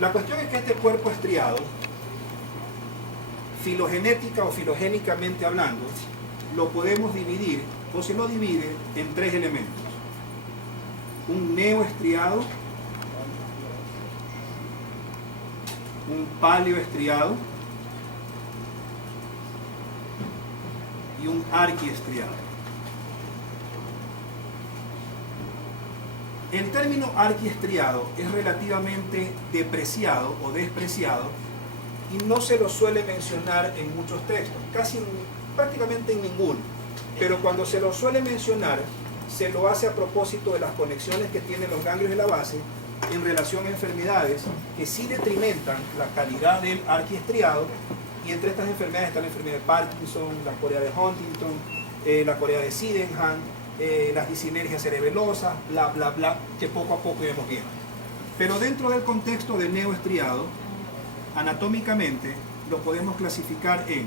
La cuestión es que este cuerpo estriado, filogenética o filogénicamente hablando, lo podemos dividir o se lo divide en tres elementos. Un neoestriado, un paleoestriado y un arquiestriado. El término arquiestriado es relativamente depreciado o despreciado y no se lo suele mencionar en muchos textos, prácticamente en ninguno. Pero cuando se lo suele mencionar, se lo hace a propósito de las conexiones que tienen los ganglios de la base en relación a enfermedades que sí detrimentan la calidad del arquiestriado, y entre estas enfermedades está la enfermedad de Parkinson, la corea de Huntington, la corea de Sydenham, las disinergias cerebelosas, bla, bla, bla, que poco a poco iremos viendo. Pero dentro del contexto del neoestriado, anatómicamente lo podemos clasificar en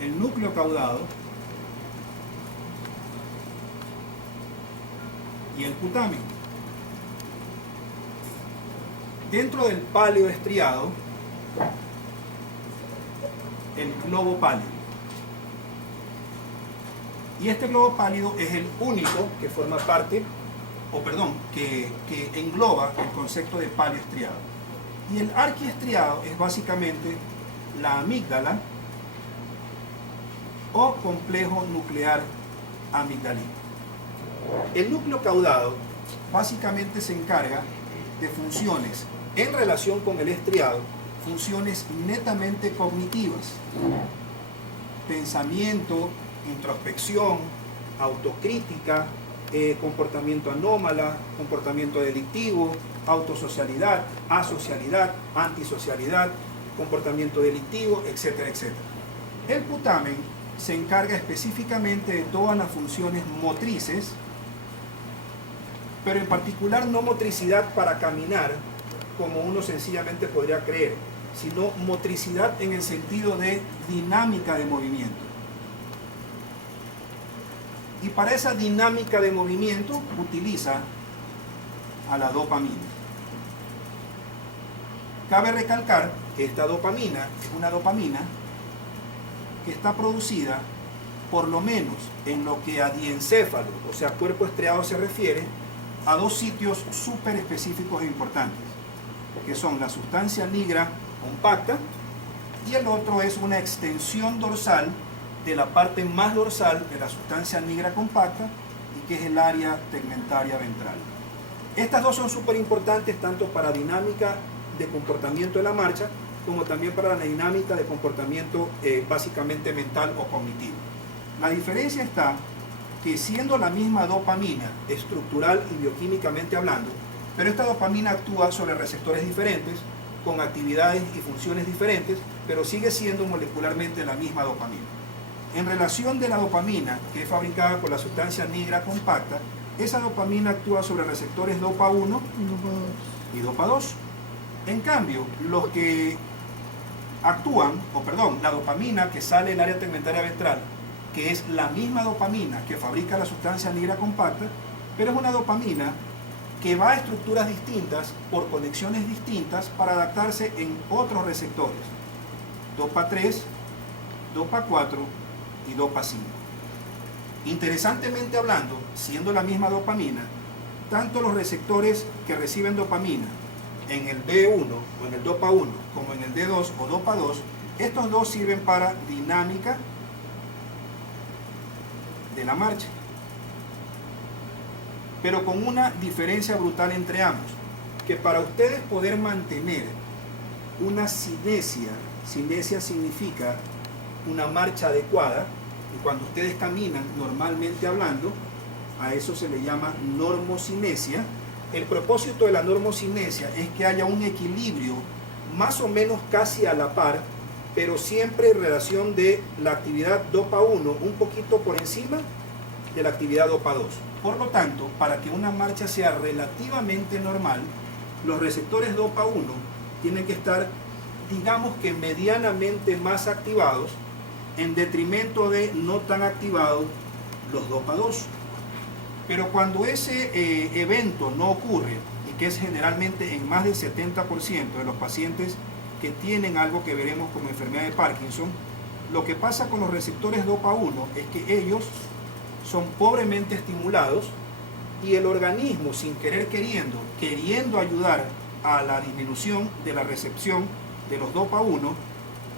el núcleo caudado y el putamen. Dentro del paleoestriado, el globo pálido. Y este globo pálido es el único que forma parte, que engloba el concepto de paleoestriado. Y el arquiestriado es básicamente la amígdala o complejo nuclear amigdalino. El núcleo caudado básicamente se encarga de funciones en relación con el estriado, funciones netamente cognitivas, pensamiento, introspección, autocrítica, comportamiento anómala, comportamiento delictivo, autosocialidad, asocialidad, antisocialidad, comportamiento delictivo, etcétera, etcétera. El putamen se encarga específicamente de todas las funciones motrices, pero en particular no motricidad para caminar, como uno sencillamente podría creer, sino motricidad en el sentido de dinámica de movimiento. Y para esa dinámica de movimiento utiliza a la dopamina. Cabe recalcar que esta dopamina es una dopamina que está producida, por lo menos en lo que a diencéfalo, o sea, cuerpo estriado se refiere, a dos sitios súper específicos e importantes, que son la sustancia nigra compacta y el otro es una extensión dorsal de la parte más dorsal de la sustancia nigra compacta, y que es el área tegmentaria ventral. Estas dos son súper importantes tanto para dinámica de comportamiento de la marcha como también para la dinámica de comportamiento básicamente mental o cognitivo. La diferencia está que siendo la misma dopamina estructural y bioquímicamente hablando, pero esta dopamina actúa sobre receptores diferentes, con actividades y funciones diferentes, pero sigue siendo molecularmente la misma dopamina. En relación de la dopamina, que es fabricada por la sustancia nigra compacta, esa dopamina actúa sobre receptores dopa 1 y dopa 2. En cambio, los que actúan, la dopamina que sale del área tegmentaria ventral, que es la misma dopamina que fabrica la sustancia nigra compacta, pero es una dopamina que va a estructuras distintas por conexiones distintas para adaptarse en otros receptores. Dopa 3, dopa 4 y dopa 5. Interesantemente hablando, siendo la misma dopamina, tanto los receptores que reciben dopamina en el D1 o en el dopa 1 como en el D2 o dopa 2, estos dos sirven para dinámica de la marcha, pero con una diferencia brutal entre ambos, que para ustedes poder mantener una cinesia significa una marcha adecuada, y cuando ustedes caminan normalmente hablando, a eso se le llama normocinesia. El propósito de la normocinesia es que haya un equilibrio más o menos casi a la par, pero siempre en relación de la actividad dopa 1 un poquito por encima de la actividad dopa 2. Por lo tanto, para que una marcha sea relativamente normal, los receptores dopa 1 tienen que estar, digamos que medianamente más activados, en detrimento de no tan activados los dopa 2. Pero cuando ese evento no ocurre y que es generalmente en más del 70% de los pacientes que tienen algo que veremos como enfermedad de Parkinson, lo que pasa con los receptores DOPA1 es que ellos son pobremente estimulados y el organismo, sin querer queriendo ayudar a la disminución de la recepción de los DOPA1,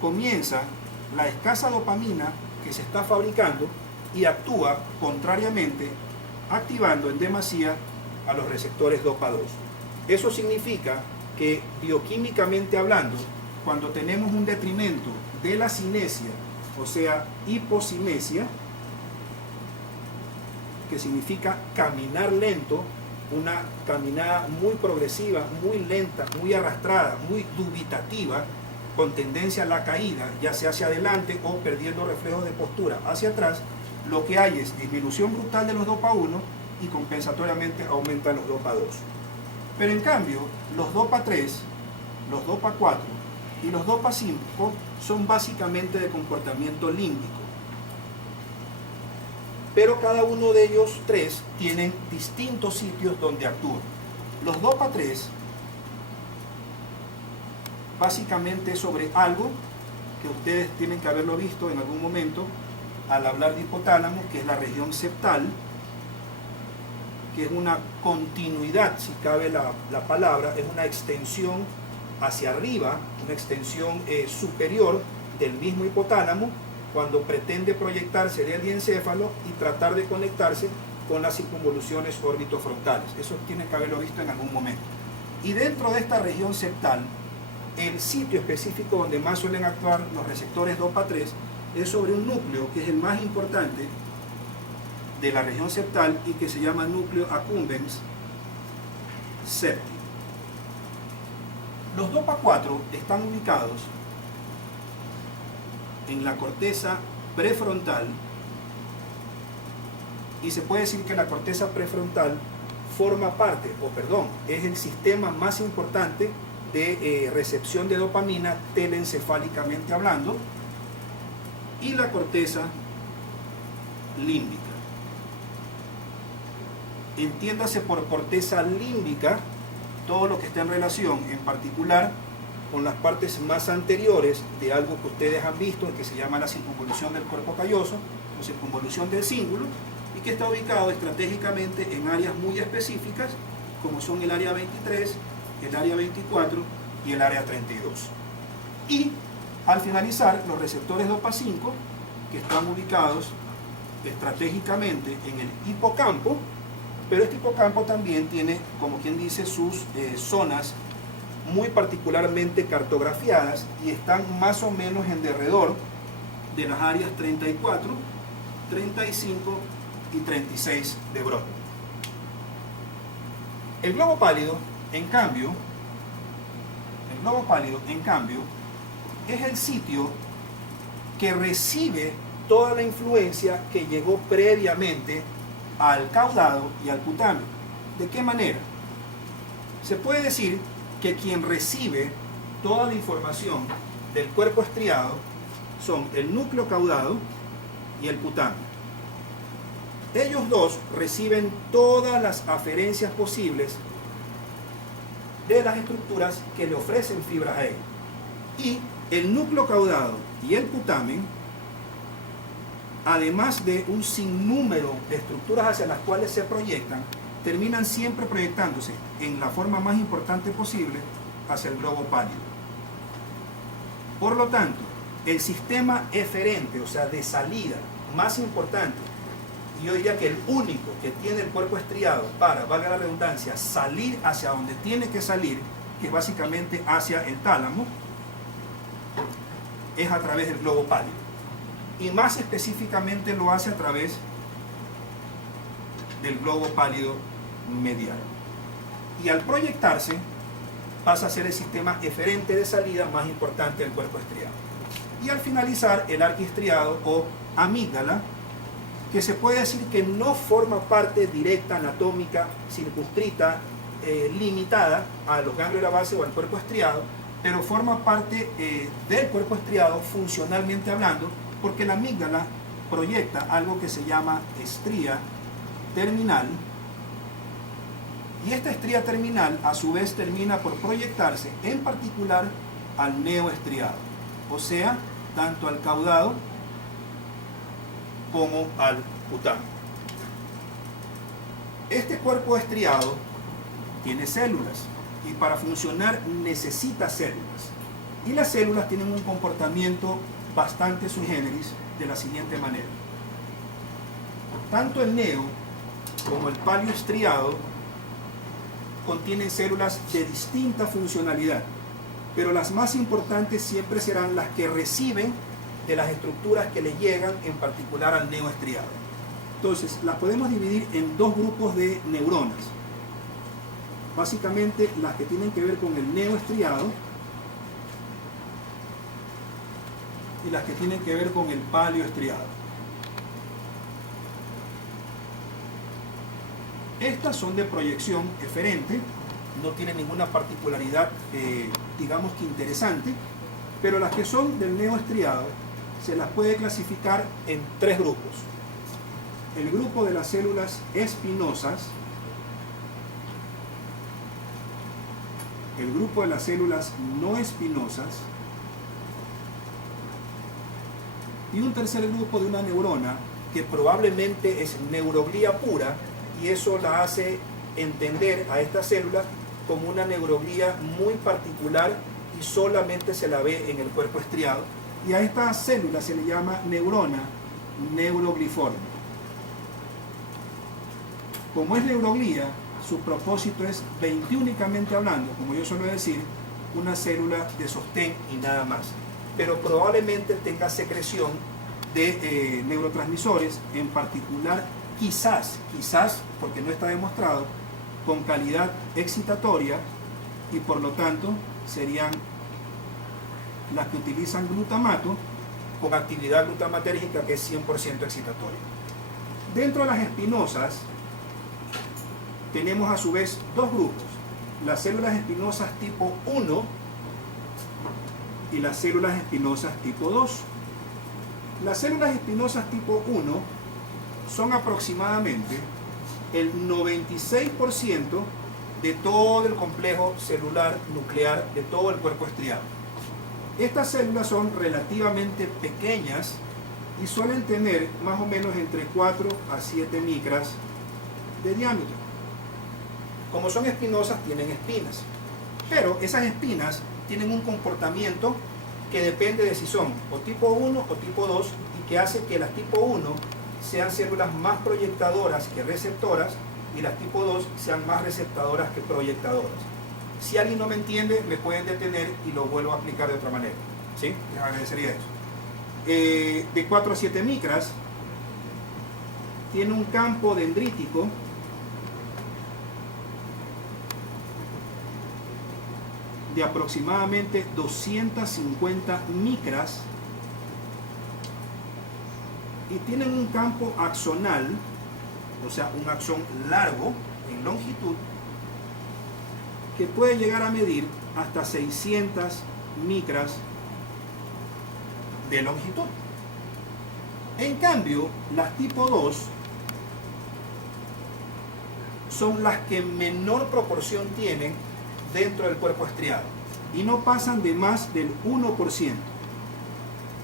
comienza la escasa dopamina que se está fabricando y actúa contrariamente, activando en demasía a los receptores DOPA2. Eso significa que bioquímicamente hablando, cuando tenemos un detrimento de la cinesia, o sea, hipocinesia, que significa caminar lento, una caminada muy progresiva, muy lenta, muy arrastrada, muy dubitativa, con tendencia a la caída, ya sea hacia adelante o perdiendo reflejos de postura hacia atrás, lo que hay es disminución brutal de los DOPA1 y compensatoriamente aumentan los DOPA2. Pero en cambio, los DOPA3, los DOPA4 y los DOPA5 son básicamente de comportamiento límbico. Pero cada uno de ellos tres tienen distintos sitios donde actúan. Los DOPA3 básicamente sobre algo que ustedes tienen que haberlo visto en algún momento al hablar de hipotálamo, que es la región septal, que es una continuidad, si cabe la palabra, es una extensión hacia arriba, una extensión superior del mismo hipotálamo, cuando pretende proyectarse del diencéfalo y tratar de conectarse con las circunvoluciones orbitofrontales. Eso tienen que haberlo visto en algún momento. Y dentro de esta región septal, el sitio específico donde más suelen actuar los receptores DOPA3 es sobre un núcleo que es el más importante de la región septal y que se llama núcleo accumbens septi. Los DOPA4 están ubicados en la corteza prefrontal y se puede decir que la corteza prefrontal forma parte, es el sistema más importante de recepción de dopamina telencefálicamente hablando, y la corteza límbica. Entiéndase por corteza límbica todo lo que está en relación en particular con las partes más anteriores de algo que ustedes han visto, que se llama la circunvolución del cuerpo calloso o circunvolución del cíngulo, y que está ubicado estratégicamente en áreas muy específicas como son el área 23, el área 24 y el área 32. Y al finalizar, los receptores DOPA5, que están ubicados estratégicamente en el hipocampo, pero este hipocampo también tiene, como quien dice, sus zonas muy particularmente cartografiadas y están más o menos en derredor de las áreas 34, 35 y 36 de Broca. El globo pálido, en cambio, es el sitio que recibe toda la influencia que llegó previamente al caudado y al cutáneo. ¿De qué manera? Se puede decir que quien recibe toda la información del cuerpo estriado son el núcleo caudado y el cutáneo. Ellos dos reciben todas las aferencias posibles de las estructuras que le ofrecen fibras a él. Y el núcleo caudado y el putamen, además de un sinnúmero de estructuras hacia las cuales se proyectan, terminan siempre proyectándose en la forma más importante posible hacia el globo pálido. Por lo tanto, el sistema eferente, o sea, de salida más importante, y yo diría que el único que tiene el cuerpo estriado para, valga la redundancia, salir hacia donde tiene que salir, que es básicamente hacia el tálamo, es a través del globo pálido. Y más específicamente lo hace a través del globo pálido medial. Y al proyectarse, pasa a ser el sistema eferente de salida más importante del cuerpo estriado. Y al finalizar, el arquiestriado o amígdala, que se puede decir que no forma parte directa, anatómica, circunscrita, limitada a los ganglios de la base o al cuerpo estriado, pero forma parte del cuerpo estriado funcionalmente hablando, porque la amígdala proyecta algo que se llama estría terminal Y esta estría terminal a su vez termina por proyectarse en particular al neoestriado, o sea, tanto al caudado como al cutáneo. Este cuerpo estriado tiene células y para funcionar necesita células. Y las células tienen un comportamiento bastante sui generis de la siguiente manera. Tanto el neo como el palio estriado contienen células de distinta funcionalidad, pero las más importantes siempre serán las que reciben de las estructuras que les llegan, en particular al neo estriado. Entonces, las podemos dividir en dos grupos de neuronas. Básicamente, las que tienen que ver con el neo estriado y las que tienen que ver con el palio estriado. Estas son de proyección eferente, no tienen ninguna particularidad, digamos que interesante, pero las que son del neoestriado se las puede clasificar en tres grupos. El grupo de las células espinosas, el grupo de las células no espinosas y un tercer grupo de una neurona que probablemente es neuroglía pura, y eso la hace entender a estas células como una neuroglía muy particular y solamente se la ve en el cuerpo estriado. Y a esta célula se le llama neurona neurogliforme. Como es neuroglía, su propósito es 21icamente hablando, como yo suelo decir, una célula de sostén y nada más. Pero probablemente tenga secreción de neurotransmisores, en particular quizás, porque no está demostrado, con calidad excitatoria, y por lo tanto serían las que utilizan glutamato con actividad glutamatérgica que es 100% excitatoria. Dentro de las espinosas tenemos a su vez dos grupos, las células espinosas tipo 1 y las células espinosas tipo 2. Las células espinosas tipo 1 son aproximadamente el 96% de todo el complejo celular nuclear de todo el cuerpo estriado. Estas células son relativamente pequeñas y suelen tener más o menos entre 4 a 7 micras de diámetro. Como son espinosas, tienen espinas, pero esas espinas tienen un comportamiento que depende de si son o tipo 1 o tipo 2 y que hace que las tipo 1 sean células más proyectadoras que receptoras y las tipo 2 sean más receptadoras que proyectadoras. Si alguien no me entiende, me pueden detener y lo vuelvo a explicar de otra manera. ¿Sí? Les agradecería eso. De 4 a 7 micras, tiene un campo dendrítico de aproximadamente 250 micras y tienen un campo axonal, o sea, un axón largo en longitud, que puede llegar a medir hasta 600 micras de longitud. En cambio, las tipo 2 son las que menor proporción tienen dentro del cuerpo estriado y no pasan de más del 1%.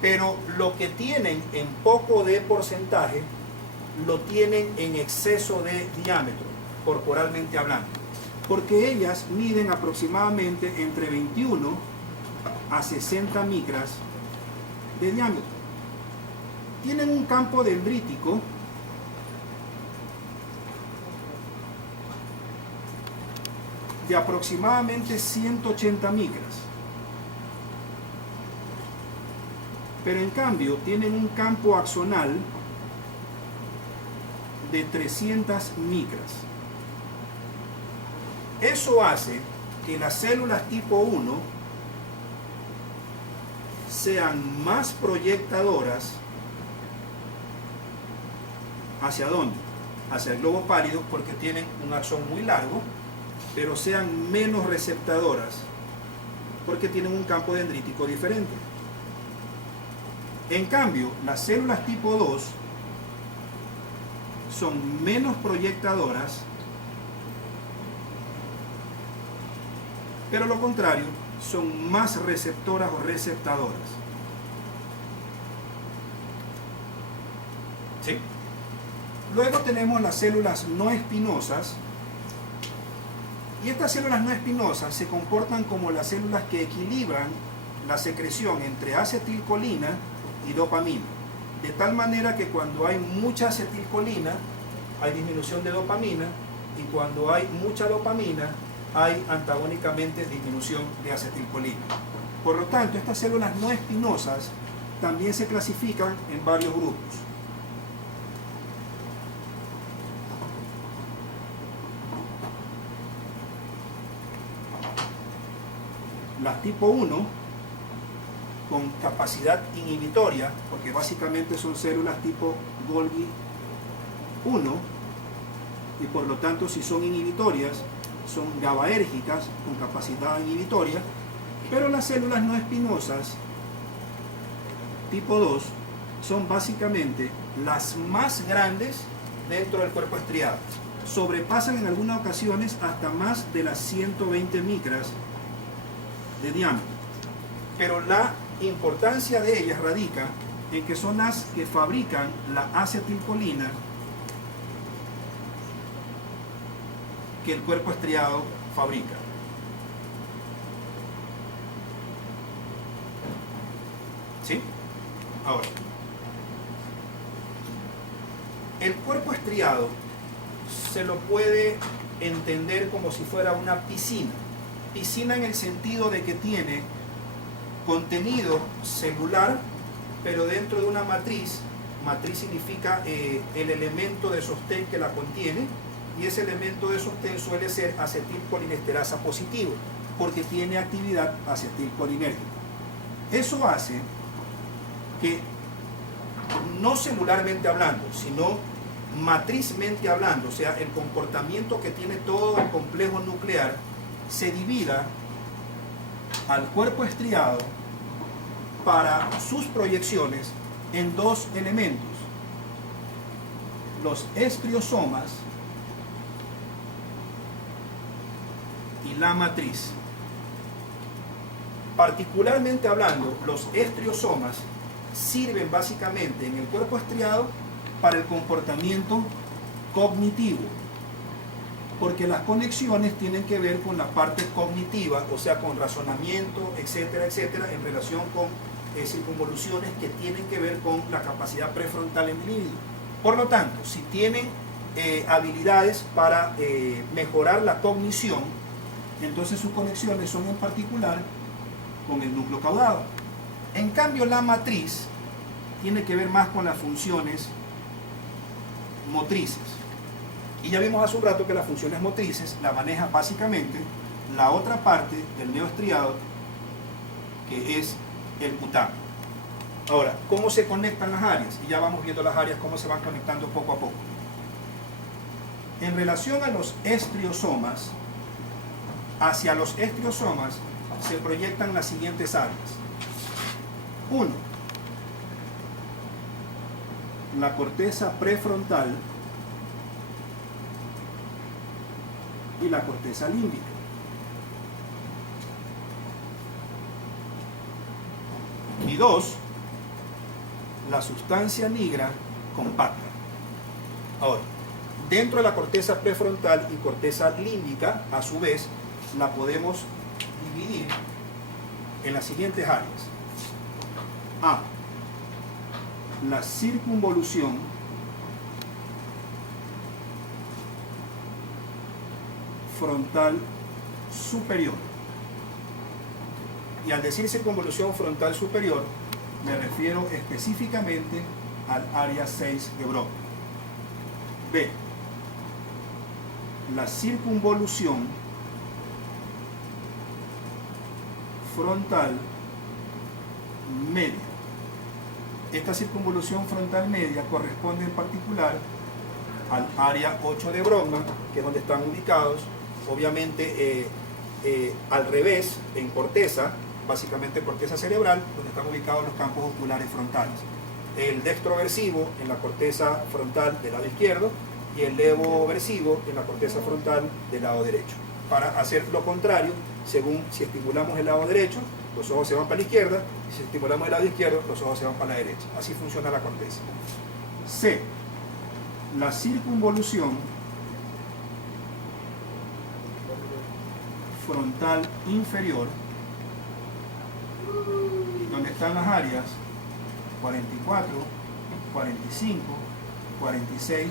Pero lo que tienen en poco de porcentaje, lo tienen en exceso de diámetro, corporalmente hablando. Porque ellas miden aproximadamente entre 21 a 60 micras de diámetro. Tienen un campo dendrítico de aproximadamente 180 micras. Pero en cambio tienen un campo axonal de 300 micras. Eso hace que las células tipo 1 sean más proyectadoras. ¿Hacia dónde? Hacia el globo pálido, porque tienen un axón muy largo, pero sean menos receptadoras porque tienen un campo dendrítico diferente. En cambio, las células tipo 2 son menos proyectadoras pero lo contrario, son más receptoras o receptadoras. ¿Sí? Luego tenemos las células no espinosas, y estas células no espinosas se comportan como las células que equilibran la secreción entre acetilcolina y dopamina, de tal manera que cuando hay mucha acetilcolina hay disminución de dopamina, y cuando hay mucha dopamina hay antagónicamente disminución de acetilcolina. Por lo tanto, estas células no espinosas también se clasifican en varios grupos. Las tipo 1, con capacidad inhibitoria, porque básicamente son células tipo Golgi 1, y por lo tanto, si son inhibitorias, son GABAérgicas con capacidad inhibitoria. Pero las células no espinosas tipo 2 son básicamente las más grandes dentro del cuerpo estriado. Sobrepasan en algunas ocasiones hasta más de las 120 micras de diámetro. Pero la importancia de ellas radica en que son las que fabrican la acetilcolina que el cuerpo estriado fabrica. ¿Sí? Ahora, el cuerpo estriado se lo puede entender como si fuera una piscina. Piscina en el sentido de que tiene contenido celular, pero dentro de una matriz. Matriz significa el elemento de sostén que la contiene, y ese elemento de sostén suele ser acetilcolinesterasa positivo, porque tiene actividad acetilcolinérgica. Eso hace que, no celularmente hablando, sino matrizmente hablando, o sea, el comportamiento que tiene todo el complejo nuclear, se divida al cuerpo estriado para sus proyecciones en dos elementos: los estriosomas y la matriz. Particularmente hablando, los estriosomas sirven básicamente en el cuerpo estriado para el comportamiento cognitivo, porque las conexiones tienen que ver con la parte cognitiva, o sea, con razonamiento, etcétera, etcétera, en relación con circunvoluciones que tienen que ver con la capacidad prefrontal en el individuo. Por lo tanto, si tienen habilidades para mejorar la cognición, entonces sus conexiones son en particular con el núcleo caudado. En cambio, la matriz tiene que ver más con las funciones motrices. Y ya vimos hace un rato que las funciones motrices la maneja básicamente la otra parte del neoestriado, que es el cutáneo. Ahora, ¿cómo se conectan las áreas? Y ya vamos viendo las áreas, cómo se van conectando poco a poco. En relación a los estriosomas, hacia los estriosomas se proyectan las siguientes áreas. 1. La corteza prefrontal y la corteza límbica. Y 2. La sustancia nigra compacta. Ahora, dentro de la corteza prefrontal y corteza límbica, a su vez, la podemos dividir en las siguientes áreas. A. La circunvolución frontal superior. Y al decir circunvolución frontal superior, me refiero específicamente al área 6 de Broca. B. La circunvolución frontal media. Esta circunvolución frontal media corresponde en particular al área 8 de Brodmann, que es donde están ubicados, obviamente al revés, en corteza, básicamente corteza cerebral, donde están ubicados los campos oculares frontales. El dextroversivo en la corteza frontal del lado izquierdo y el levoversivo en la corteza frontal del lado derecho. para hacer lo contrario, según si estimulamos el lado derecho, los ojos se van para la izquierda, si estimulamos el lado izquierdo, los ojos se van para la derecha. Así funciona la corteza. C. La circunvolución frontal inferior, donde están las áreas 44, 45, 46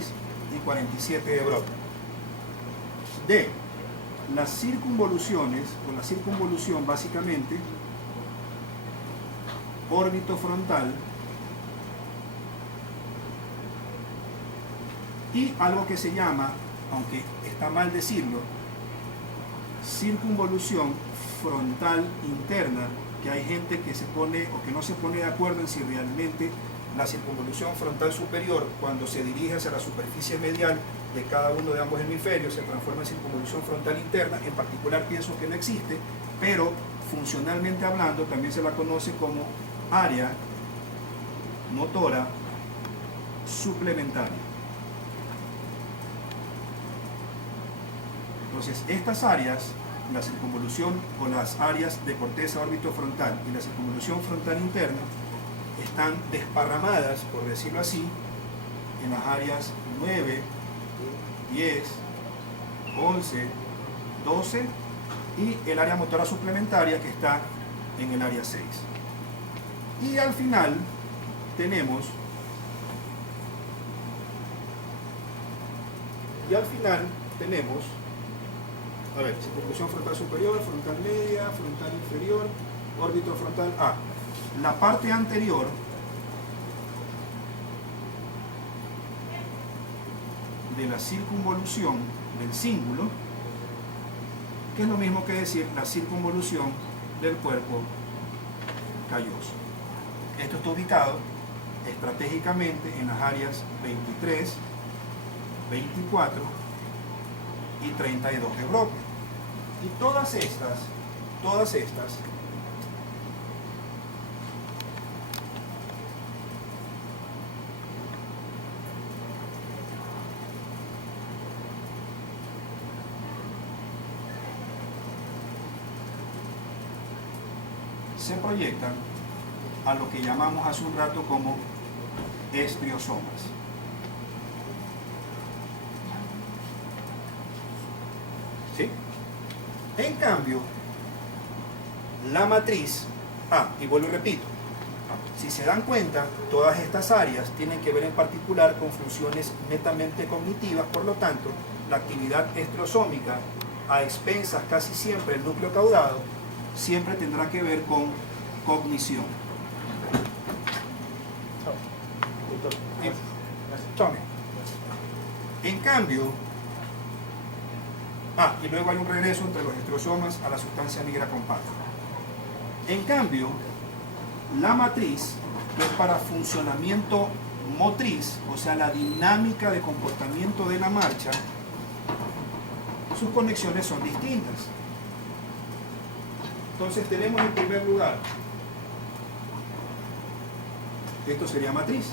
y 47 de Brodmann. D. Las circunvoluciones, o la circunvolución básicamente, órbito frontal y algo que se llama, aunque está mal decirlo, circunvolución frontal interna, que hay gente que se pone o que no se pone de acuerdo en si realmente la circunvolución frontal superior, cuando se dirige hacia la superficie medial de cada uno de ambos hemisferios, se transforma en circunvolución frontal interna. En particular pienso que no existe, pero funcionalmente hablando también se la conoce como área motora suplementaria. Entonces, estas áreas, la circunvolución o las áreas de corteza órbito frontal y la circunvolución frontal interna, están desparramadas, por decirlo así, en las áreas 9, 10, 11, 12 y el área motora suplementaria que está en el área 6. Y al final tenemos a ver, circunvolución frontal superior, frontal media, frontal inferior, órbito frontal A. La parte anterior de la circunvolución del cíngulo, que es lo mismo que decir la circunvolución del cuerpo calloso. Esto está ubicado estratégicamente en las áreas 23, 24 y 32 de Brodmann. Y todas estas se proyectan a lo que llamamos hace un rato como estriosomas. ¿Sí? En cambio, la matriz, y vuelvo y repito, si se dan cuenta, todas estas áreas tienen que ver en particular con funciones netamente cognitivas, por lo tanto, la actividad estriosómica, a expensas casi siempre del núcleo caudado, siempre tendrá que ver con cognición. En cambio, y luego hay un regreso entre los estriosomas a la sustancia negra compacta. En cambio, la matriz, que es para funcionamiento motriz, o sea, la dinámica de comportamiento de la marcha, sus conexiones son distintas. Entonces tenemos en primer lugar, esto sería matriz.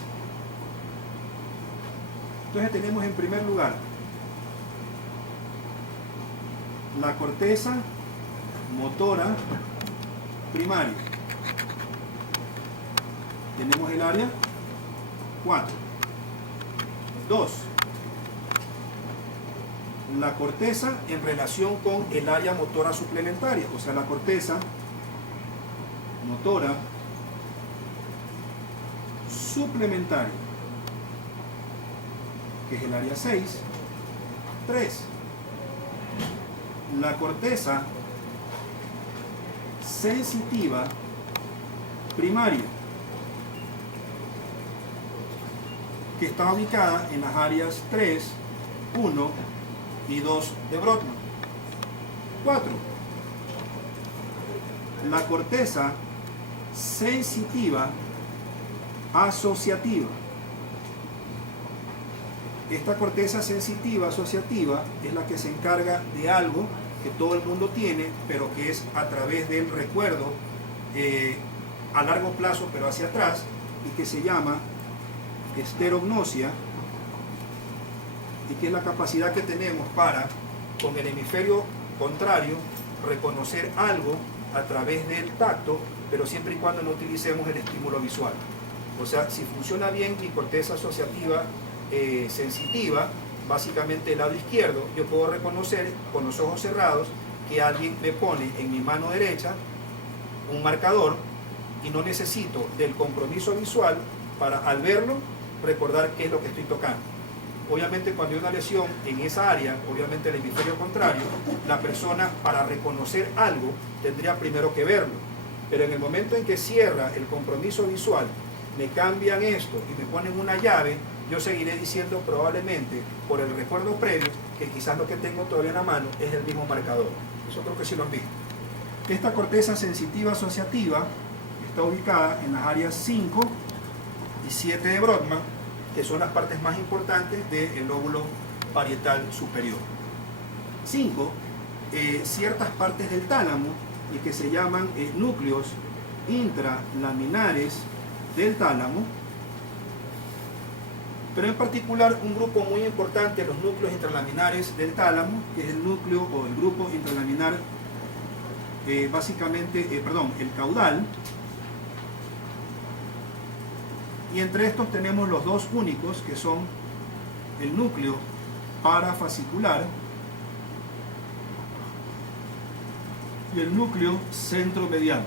Entonces tenemos en primer lugar la corteza motora primaria. Tenemos el área 4. 2. La corteza en relación con el área motora suplementaria, o sea, la corteza motora suplementaria, que es el área 6. 3. La corteza sensitiva primaria, que está ubicada en las áreas 3, 1 y 2 de Brodmann. 4. La corteza sensitiva asociativa. Esta corteza sensitiva asociativa es la que se encarga de algo que todo el mundo tiene, pero que es a través del recuerdo a largo plazo, pero hacia atrás, y que se llama esterognosia, y que es la capacidad que tenemos para, con el hemisferio contrario, reconocer algo a través del tacto, pero siempre y cuando no utilicemos el estímulo visual. O sea, si funciona bien mi corteza asociativa sensitiva, básicamente el lado izquierdo, yo puedo reconocer con los ojos cerrados que alguien me pone en mi mano derecha un marcador y no necesito del compromiso visual para al verlo recordar qué es lo que estoy tocando. Obviamente cuando hay una lesión en esa área, obviamente el hemisferio contrario, la persona para reconocer algo tendría primero que verlo. Pero en el momento en que cierra el compromiso visual, me cambian esto y me ponen una llave, yo seguiré diciendo probablemente por el recuerdo previo que quizás lo que tengo todavía en la mano es el mismo marcador. Eso creo que sí lo han visto. Esta corteza sensitiva asociativa está ubicada en las áreas 5 y 7 de Brodmann, que son las partes más importantes del lóbulo parietal superior. 5. Ciertas partes del tálamo y que se llaman núcleos intralaminares del tálamo, pero en particular un grupo muy importante de los núcleos intralaminares del tálamo, que es el núcleo o el grupo intralaminar, el caudal. Y entre estos tenemos los dos únicos, que son el núcleo parafascicular y el núcleo centromediano.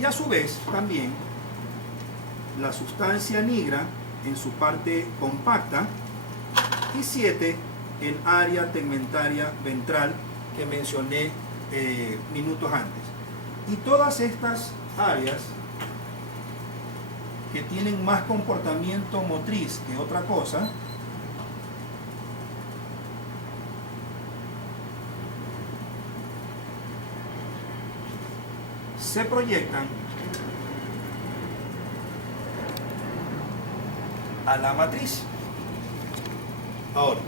Y a su vez también la sustancia nigra en su parte compacta y 7 el área tegmentaria ventral que mencioné minutos antes. Y todas estas áreas que tienen más comportamiento motriz que otra cosa, se proyectan a la matriz. Ahora,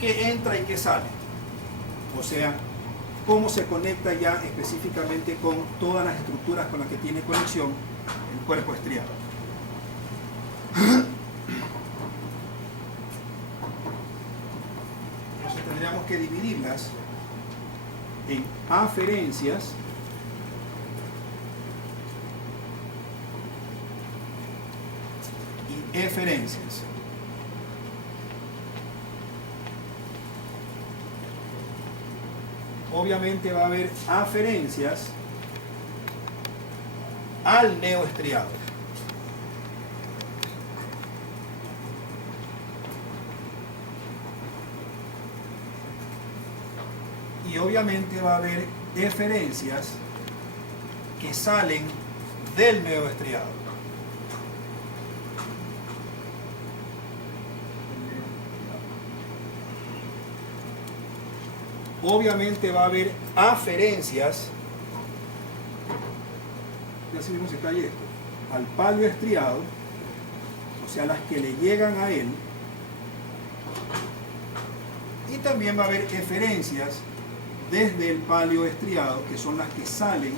¿qué entra y qué sale? O sea, cómo se conecta ya específicamente con todas las estructuras con las que tiene conexión el cuerpo estriado. Entonces tendríamos que dividirlas en aferencias y eferencias. Obviamente va a haber aferencias al neoestriado. Y obviamente va a haber eferencias que salen del neoestriado. Obviamente va a haber aferencias, y así mismo se cae esto, al palio estriado, o sea, las que le llegan a él, y también va a haber eferencias desde el palio estriado, que son las que salen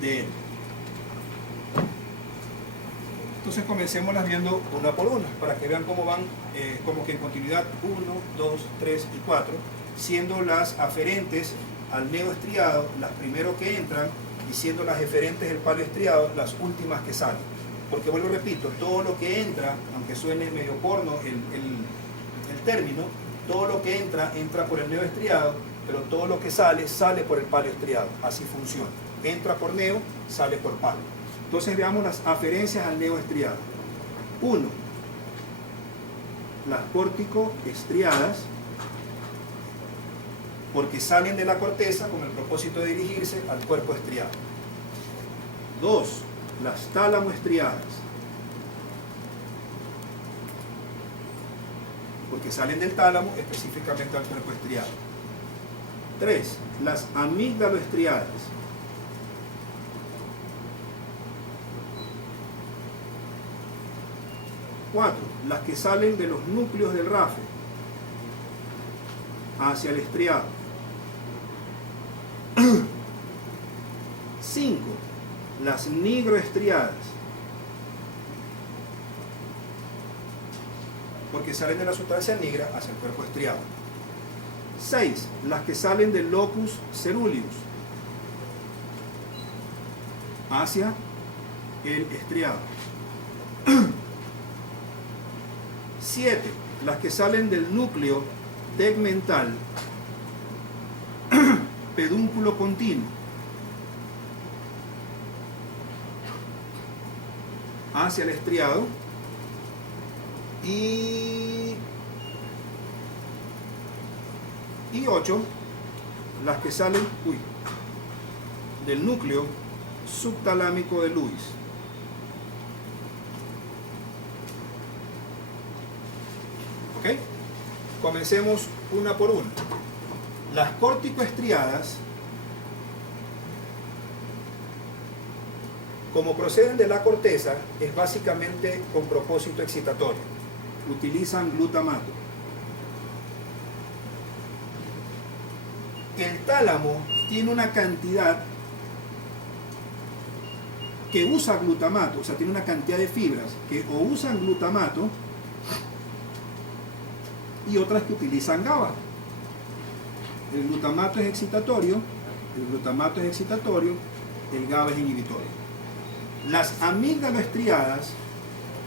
de él. Entonces comencémoslas viendo una por una, para que vean cómo van, como que en continuidad 1, 2, 3 y 4, siendo las aferentes al neoestriado las primeros que entran y siendo las eferentes del palio estriado las últimas que salen. Porque vuelvo y repito, todo lo que entra, aunque suene medio porno el término, todo lo que entra por el neoestriado, pero todo lo que sale por el palio estriado. Así funciona. Entra por neo, sale por palio. Entonces veamos las aferencias al neoestriado. 1. Las córtico-estriadas, porque salen de la corteza con el propósito de dirigirse al cuerpo estriado. 2. Las tálamo-estriadas, porque salen del tálamo específicamente al cuerpo estriado. 3. Las amígdalo-estriadas, cuatro, las que salen de los núcleos del rafe hacia el estriado. 5. Las nigroestriadas, porque salen de la sustancia negra hacia el cuerpo estriado. 6. Las que salen del locus ceruleus hacia el estriado. 7. Las que salen del núcleo tegmental, pedúnculo continuo, hacia el estriado. Y 8, las que salen del núcleo subtalámico de Lewis. ¿Ok? Comencemos una por una. Las córticoestriadas, como proceden de la corteza, es básicamente con propósito excitatorio. Utilizan glutamato. El tálamo tiene una cantidad que usa glutamato, o sea, tiene una cantidad de fibras que o usan glutamato y otras que utilizan GABA. El glutamato es excitatorio, el GABA es inhibitorio. Las amígdaloestriadas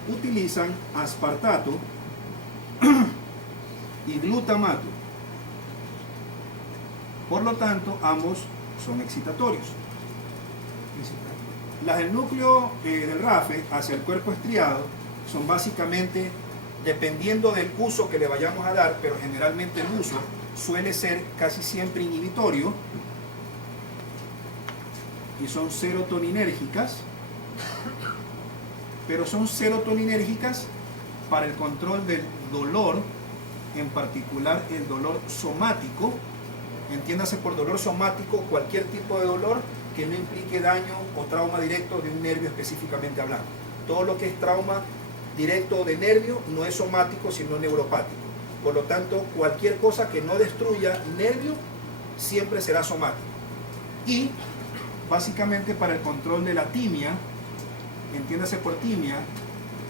utilizan aspartato y glutamato. Por lo tanto, ambos son excitatorios. Las del núcleo del RAFE hacia el cuerpo estriado son básicamente, dependiendo del uso que le vayamos a dar, pero generalmente el uso suele ser casi siempre inhibitorio y son serotoninérgicas, pero son serotoninérgicas para el control del dolor, en particular el dolor somático. Entiéndase por dolor somático cualquier tipo de dolor que no implique daño o trauma directo de un nervio específicamente hablando. Todo lo que es trauma directo de nervio no es somático sino neuropático. Por lo tanto, cualquier cosa que no destruya nervio siempre será somático. Y básicamente para el control de la timia, entiéndase por timia,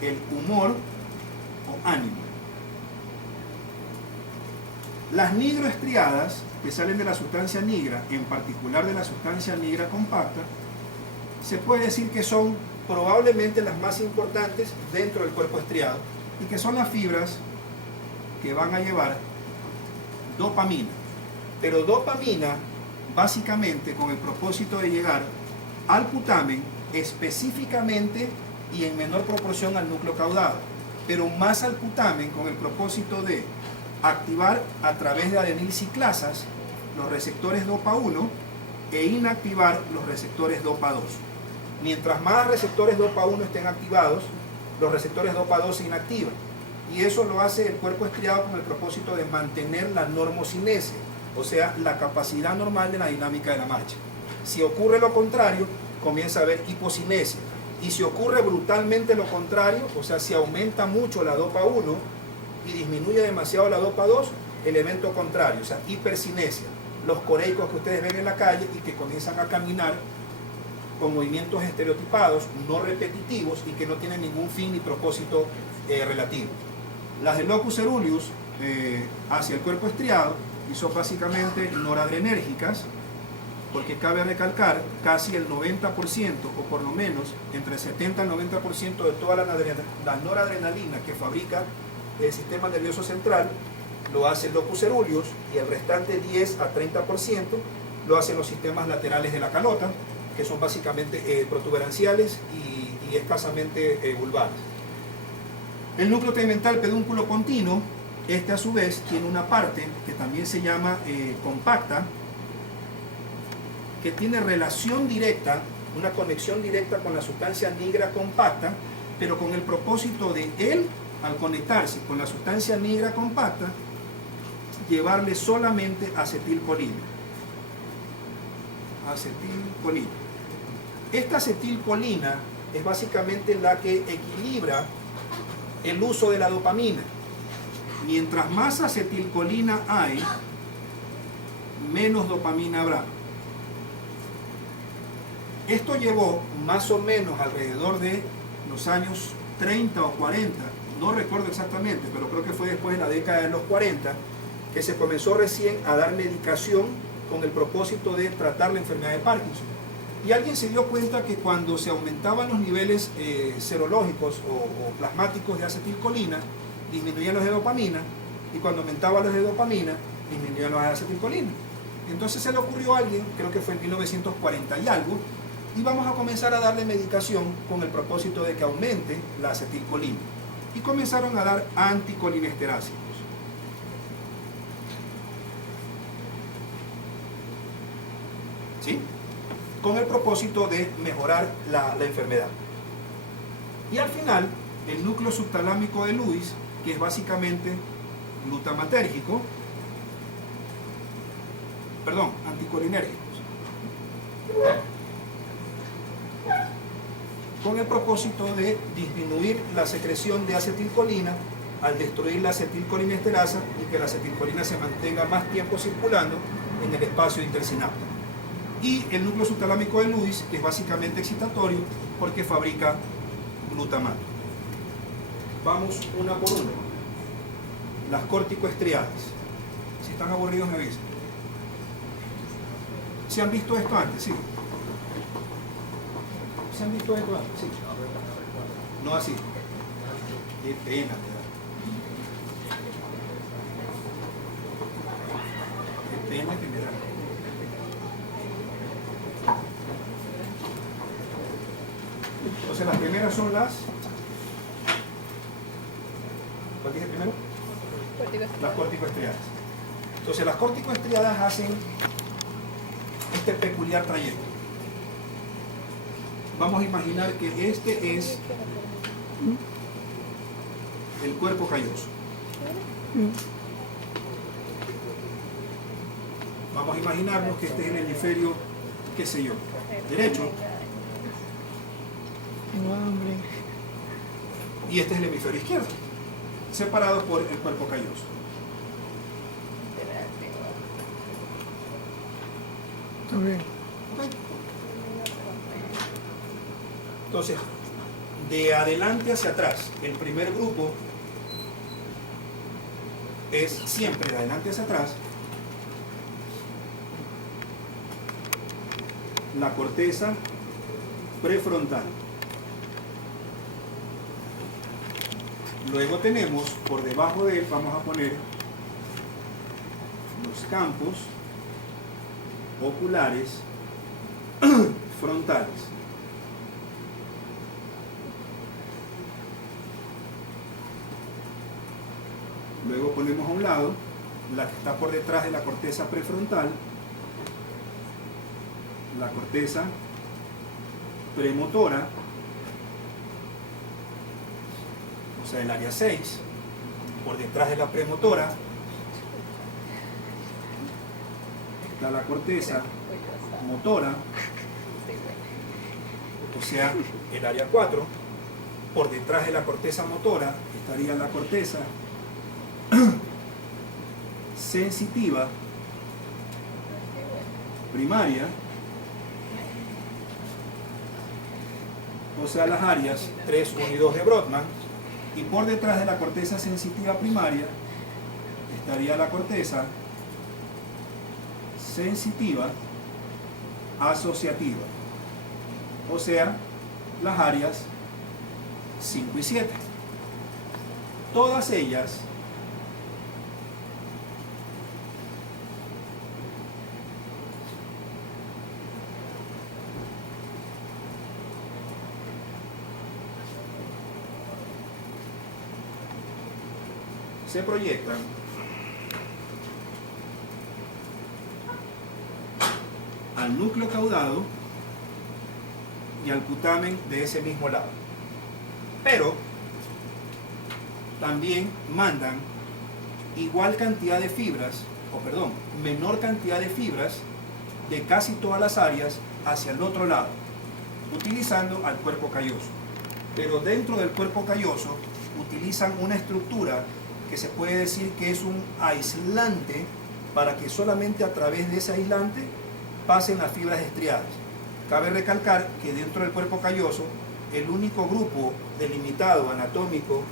el humor o ánimo. Las nigroestriadas, que salen de la sustancia negra, en particular de la sustancia negra compacta, se puede decir que son probablemente las más importantes dentro del cuerpo estriado y que son las fibras que van a llevar dopamina. Pero dopamina básicamente con el propósito de llegar al putamen, específicamente y en menor proporción al núcleo caudado, pero más al putamen con el propósito de activar a través de adenilciclasas los receptores DOPA1 e inactivar los receptores DOPA2. Mientras más receptores DOPA1 estén activados, los receptores DOPA2 se inactivan. Y eso lo hace el cuerpo estriado con el propósito de mantener la normocinesia, o sea, la capacidad normal de la dinámica de la marcha. Si ocurre lo contrario, comienza a haber hipocinesia. Y si ocurre brutalmente lo contrario, o sea, si aumenta mucho la DOPA1 y disminuye demasiado la DOPA2, el evento contrario, o sea, hipercinesia. Los coreicos que ustedes ven en la calle y que comienzan a caminar con movimientos estereotipados, no repetitivos y que no tienen ningún fin ni propósito relativo. Las de locus ceruleus hacia el cuerpo estriado y son básicamente noradrenérgicas, porque cabe recalcar casi el 90% o por lo menos entre el 70 y el 90% de toda la noradrenalina que fabrica el sistema nervioso central lo hace el locus ceruleus y el restante 10 a 30% lo hacen los sistemas laterales de la calota, que son básicamente protuberanciales y escasamente vulvares. El núcleo tegmental pedúnculo continuo, este a su vez tiene una parte que también se llama compacta, que tiene relación directa, una conexión directa con la sustancia negra compacta, pero con el propósito de él, al conectarse con la sustancia negra compacta, llevarle solamente acetilcolina. Acetilcolina. Esta acetilcolina es básicamente la que equilibra el uso de la dopamina. Mientras más acetilcolina hay, menos dopamina habrá. Esto llevó más o menos alrededor de los años 30 o 40, no recuerdo exactamente, pero creo que fue después de la década de los 40, que se comenzó recién a dar medicación con el propósito de tratar la enfermedad de Parkinson. Y alguien se dio cuenta que cuando se aumentaban los niveles serológicos o plasmáticos de acetilcolina, disminuían los de dopamina, y cuando aumentaban los de dopamina, disminuían los de acetilcolina. Entonces se le ocurrió a alguien, creo que fue en 1940 y algo, y vamos a comenzar a darle medicación con el propósito de que aumente la acetilcolina. Y comenzaron a dar anticolinesteráceos. ¿Sí? Con el propósito de mejorar la enfermedad. Y al final, el núcleo subtalámico de Lewis, que es básicamente glutamatérgico, perdón, anticolinérgicos, con el propósito de disminuir la secreción de acetilcolina al destruir la acetilcolinesterasa y que la acetilcolina se mantenga más tiempo circulando en el espacio intersináptico. Y el núcleo subtalámico de Lewis, que es básicamente excitatorio porque fabrica glutamato. Vamos una por una. Las corticoestriadas. Si están aburridos me avisan. ¿Se han visto esto antes? Sí. ¿Se han visto esto antes? Sí. No así. Qué pena me da. Qué pena que me da. Entonces las primeras son las... ¿Cuál dije primero? Las corticoestriadas. Entonces las corticoestriadas hacen este peculiar trayecto. Vamos a imaginar que este es el cuerpo calloso. Vamos a imaginarnos que este es el hemisferio, qué sé yo, derecho. Y este es el hemisferio izquierdo, separado por el cuerpo calloso. Entonces, de adelante hacia atrás, el primer grupo es siempre de adelante hacia atrás. La corteza prefrontal. Luego tenemos, por debajo de él, vamos a poner los campos oculares frontales. Luego ponemos a un lado la que está por detrás de la corteza prefrontal, la corteza premotora, o sea, el área 6, por detrás de la premotora está la corteza motora, o sea, el área 4, por detrás de la corteza motora estaría la corteza sensitiva primaria, o sea, las áreas 3, 1 y 2 de Brodmann, y por detrás de la corteza sensitiva primaria estaría la corteza sensitiva asociativa, o sea, las áreas 5 y 7. Todas ellas se proyectan al núcleo caudado y al putamen de ese mismo lado. Pero también mandan igual cantidad de fibras, menor cantidad de fibras de casi todas las áreas hacia el otro lado, utilizando al cuerpo calloso. Pero dentro del cuerpo calloso utilizan una estructura que se puede decir que es un aislante para que solamente a través de ese aislante pasen las fibras estriadas. Cabe recalcar que dentro del cuerpo calloso el único grupo delimitado anatómico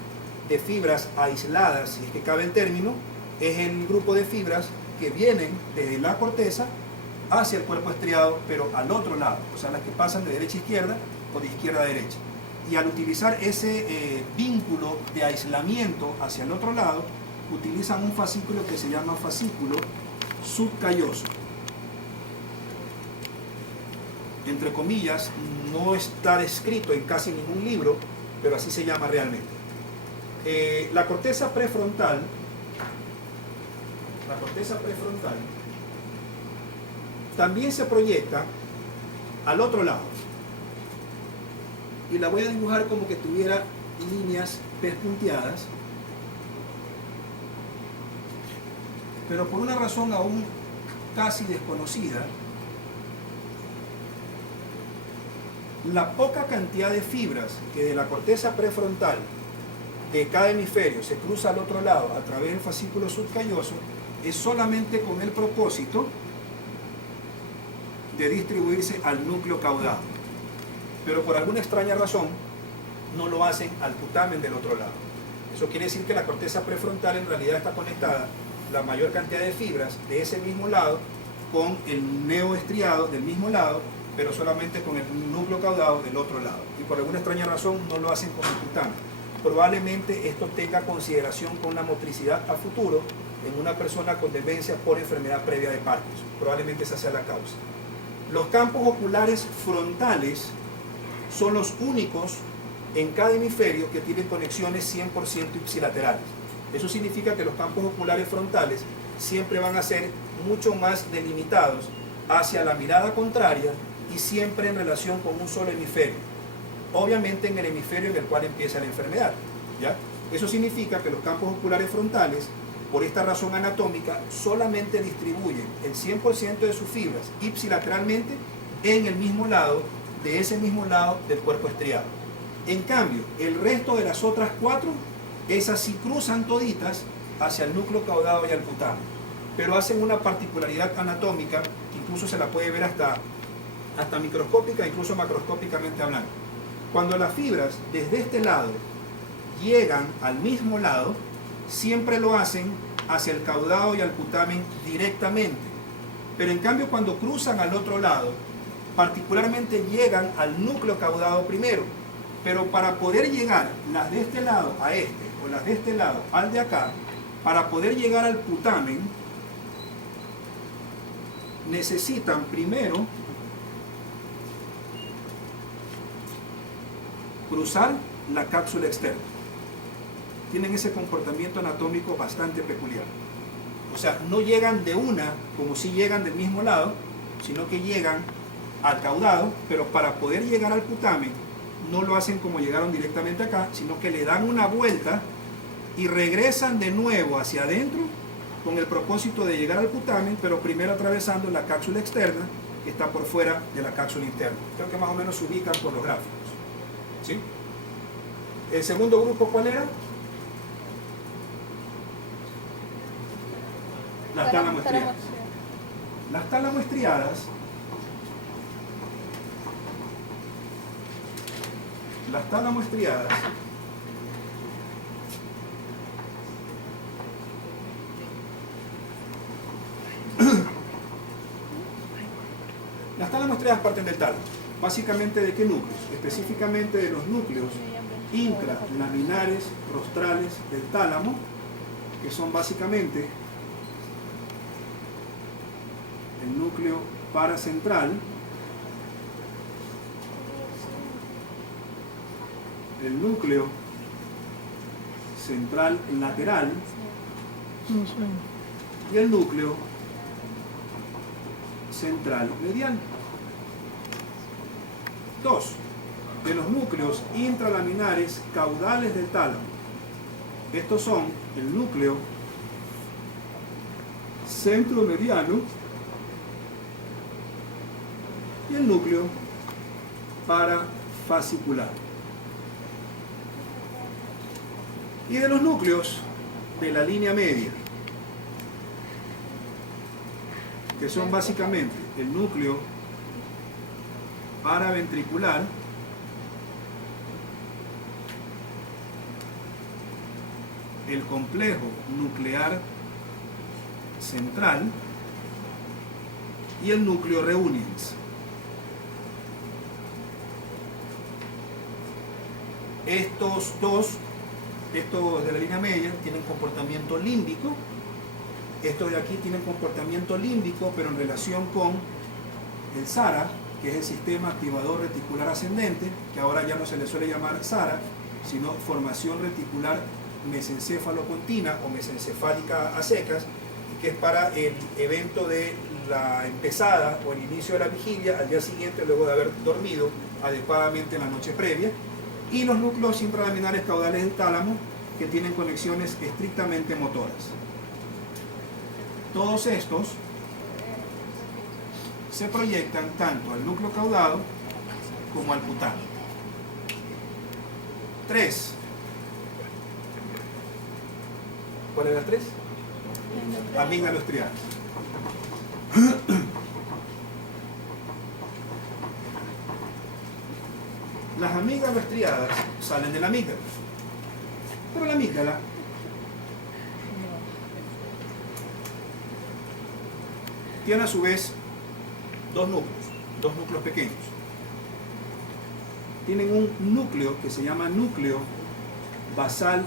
de fibras aisladas, si es que cabe el término, es el grupo de fibras que vienen desde la corteza hacia el cuerpo estriado, pero al otro lado, o sea, las que pasan de derecha a izquierda o de izquierda a derecha. Y al utilizar ese vínculo de aislamiento hacia el otro lado, utilizan un fascículo que se llama fascículo subcalloso. Entre comillas, no está descrito en casi ningún libro, pero así se llama realmente. La corteza prefrontal también se proyecta al otro lado. Y la voy a dibujar como que tuviera líneas pespunteadas, pero por una razón aún casi desconocida, la poca cantidad de fibras que de la corteza prefrontal de cada hemisferio se cruza al otro lado a través del fascículo subcalloso es solamente con el propósito de distribuirse al núcleo caudado. Pero por alguna extraña razón no lo hacen al putamen del otro lado. Eso quiere decir que la corteza prefrontal en realidad está conectada la mayor cantidad de fibras de ese mismo lado con el neoestriado del mismo lado, pero solamente con el núcleo caudado del otro lado. Y por alguna extraña razón no lo hacen con el putamen. Probablemente esto tenga consideración con la motricidad a futuro en una persona con demencia por enfermedad previa de Parkinson. Probablemente esa sea la causa. Los campos oculares frontales son los únicos en cada hemisferio que tienen conexiones 100% ipsilaterales. Eso significa que los campos oculares frontales siempre van a ser mucho más delimitados hacia la mirada contraria y siempre en relación con un solo hemisferio. Obviamente en el hemisferio en el cual empieza la enfermedad, ¿ya? Eso significa que los campos oculares frontales, por esta razón anatómica, solamente distribuyen el 100% de sus fibras ipsilateralmente en el mismo lado, de ese mismo lado del cuerpo estriado. En cambio, el resto de las otras 4, esas sí cruzan toditas hacia el núcleo caudado y al putamen, pero hacen una particularidad anatómica, incluso se la puede ver hasta microscópica, incluso macroscópicamente hablando. Cuando las fibras desde este lado llegan al mismo lado, siempre lo hacen hacia el caudado y al putamen directamente. Pero en cambio cuando cruzan al otro lado, particularmente llegan al núcleo caudado primero. Pero para poder llegar las de este lado a este, o las de este lado al de acá, para poder llegar al putamen, necesitan primero cruzar la cápsula externa. Tienen ese comportamiento anatómico bastante peculiar. O sea, no llegan de una como si llegan del mismo lado, sino que llegan al caudado, pero para poder llegar al putamen no lo hacen como llegaron directamente acá, sino que le dan una vuelta y regresan de nuevo hacia adentro con el propósito de llegar al putamen, pero primero atravesando la cápsula externa que está por fuera de la cápsula interna. Creo que más o menos se ubican por los gráficos. ¿Sí? El segundo grupo, ¿cuál era? Las tálamoestriadas. Las tálamoestriadas las tálamoestriadas parten del tálamo. Básicamente, ¿de qué núcleos? Específicamente de los núcleos intralaminares rostrales del tálamo, que son básicamente el núcleo paracentral, el núcleo central lateral y el núcleo central medial. 2. De los núcleos intralaminares caudales del tálamo. Estos son el núcleo centromediano y el núcleo parafascicular. Y de los núcleos de la línea media, que son básicamente el núcleo paraventricular el complejo nuclear central y el núcleo reunions. Estos de la línea media tienen comportamiento límbico. Estos de aquí tienen comportamiento límbico, pero en relación con el SARA, que es el sistema activador reticular ascendente, que ahora ya no se le suele llamar SARA, sino formación reticular mesencéfalo-continua o mesencefálica a secas, que es para el evento de la empezada o el inicio de la vigilia al día siguiente, luego de haber dormido adecuadamente en la noche previa. Y los núcleos intralaminares caudales del tálamo, que tienen conexiones estrictamente motoras. Todos estos se proyectan tanto al núcleo caudado como al putano. 3. ¿Cuál es la 3? Amígdalas estriadas. Las amígdalas estriadas salen de la amígdala, pero la amígdala tiene a su vez dos núcleos pequeños. Tienen un núcleo que se llama núcleo basal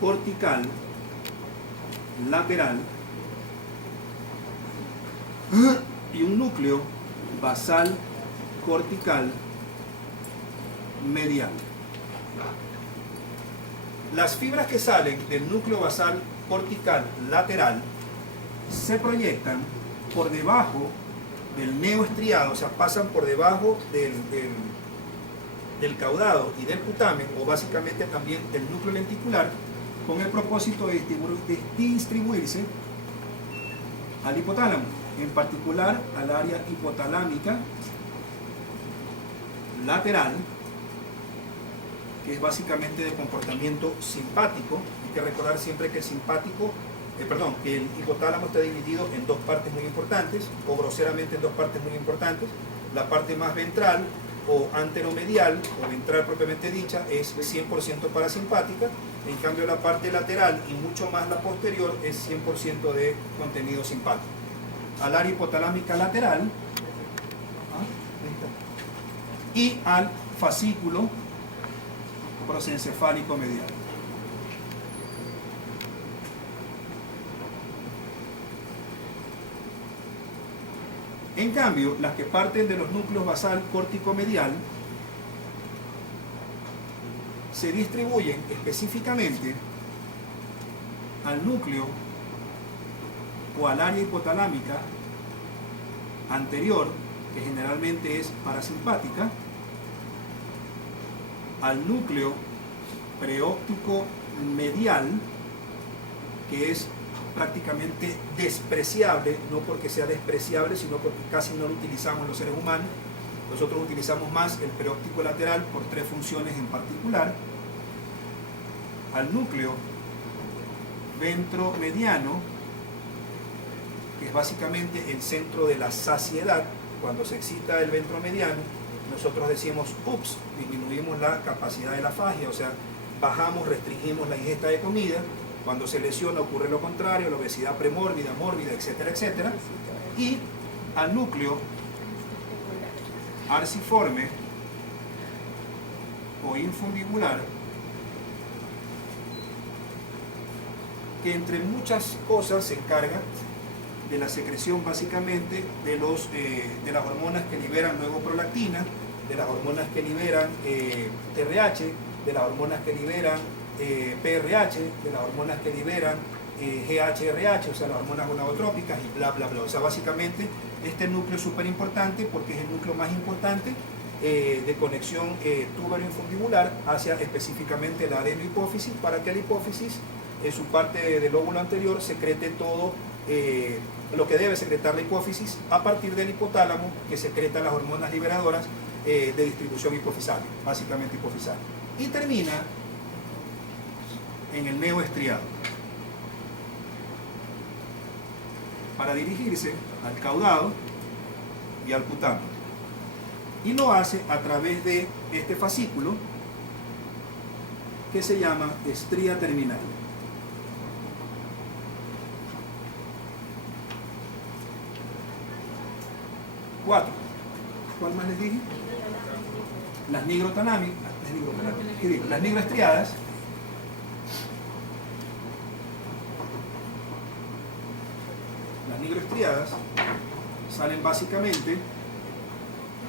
cortical lateral y un núcleo basal cortical medial. Las fibras que salen del núcleo basal cortical lateral se proyectan por debajo del neoestriado, o sea, pasan por debajo del caudado y del putamen, o básicamente también del núcleo lenticular, con el propósito de distribuirse al hipotálamo, en particular al área hipotalámica lateral, que es básicamente de comportamiento simpático. Hay que recordar siempre que que el hipotálamo está dividido en dos partes muy importantes, o groseramente en dos partes muy importantes. La parte más ventral o anteromedial, o ventral propiamente dicha, es 100% parasimpática. En cambio la parte lateral y mucho más la posterior es 100% de contenido simpático. Al área hipotalámica lateral y al fascículo prosencefálico medial. En cambio, las que parten de los núcleos basal córtico medial se distribuyen específicamente al núcleo o al área hipotalámica anterior, que generalmente es parasimpática, al núcleo preóptico medial, que es prácticamente despreciable, no porque sea despreciable, sino porque casi no lo utilizamos los seres humanos. Nosotros utilizamos más el preóptico lateral por tres funciones en particular. Al núcleo ventromediano, que es básicamente el centro de la saciedad. Cuando se excita el ventromediano, nosotros decimos, ups, disminuimos la capacidad de la fagia, o sea, bajamos, restringimos la ingesta de comida. Cuando se lesiona ocurre lo contrario, la obesidad premórbida, mórbida, etcétera, etcétera. Y al núcleo arciforme o infundibular, que entre muchas cosas se encarga de la secreción básicamente de las hormonas que liberan luego prolactina, de las hormonas que liberan TRH, de las hormonas que liberan PRH, de las hormonas que liberan GHRH, o sea, las hormonas gonadotrópicas y bla, bla, bla. O sea, básicamente este núcleo es súper importante porque es el núcleo más importante de conexión túbero-infundibular hacia específicamente la adenohipófisis, para que la hipófisis, en su parte del lóbulo anterior, secrete todo lo que debe secretar la hipófisis a partir del hipotálamo, que secreta las hormonas liberadoras de distribución hipofisal, básicamente hipofisal. Y termina en el neoestriado, para dirigirse al caudado y al putamo. Y lo hace a través de este fascículo que se llama estría terminal. 4. ¿Cuál más les dije? Las nigrotalámicas, ¿qué digo? Las nigroestriadas. Las nigroestriadas salen básicamente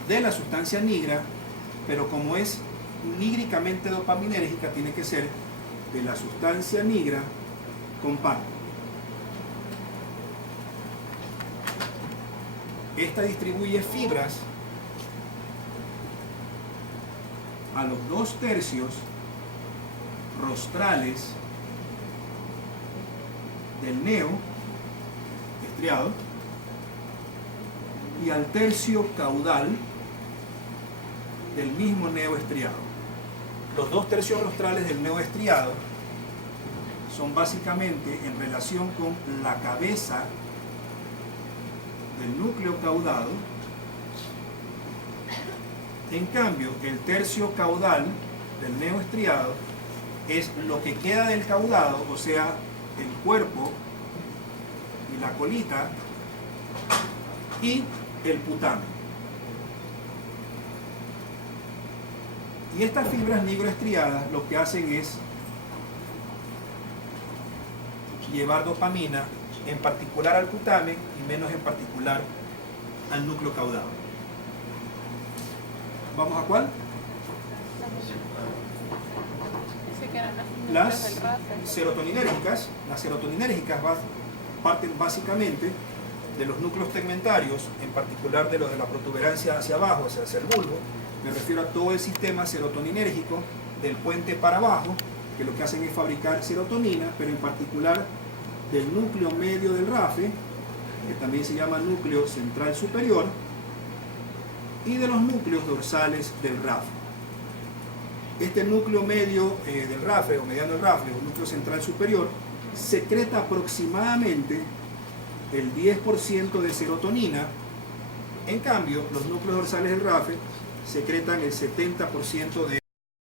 de la sustancia nigra, pero como es nígricamente dopaminérgica, tiene que ser de la sustancia nigra con PAN. Esta distribuye fibras a los 2/3 rostrales del neo estriado y al tercio caudal del mismo neo estriado. Los 2/3 rostrales del neo estriado son básicamente en relación con la cabeza del núcleo caudado. En cambio, el tercio caudal del neo estriado es lo que queda del caudado, o sea, el cuerpo y la colita y el putamen. Y estas fibras nigroestriadas lo que hacen es llevar dopamina, en particular al putamen y menos en particular al núcleo caudado. ¿Vamos a cuál? Las serotoninérgicas. Las serotoninérgicas parten básicamente de los núcleos tegmentarios, en particular de los de la protuberancia hacia abajo, hacia el bulbo. Me refiero a todo el sistema serotoninérgico del puente para abajo, que lo que hacen es fabricar serotonina, pero en particular del núcleo medio del RAFE, que también se llama núcleo central superior, y de los núcleos dorsales del RAFE. Este núcleo medio del RAFE, o mediano del RAFE, o núcleo central superior, secreta aproximadamente el 10% de serotonina. En cambio, los núcleos dorsales del RAFE secretan el 70% de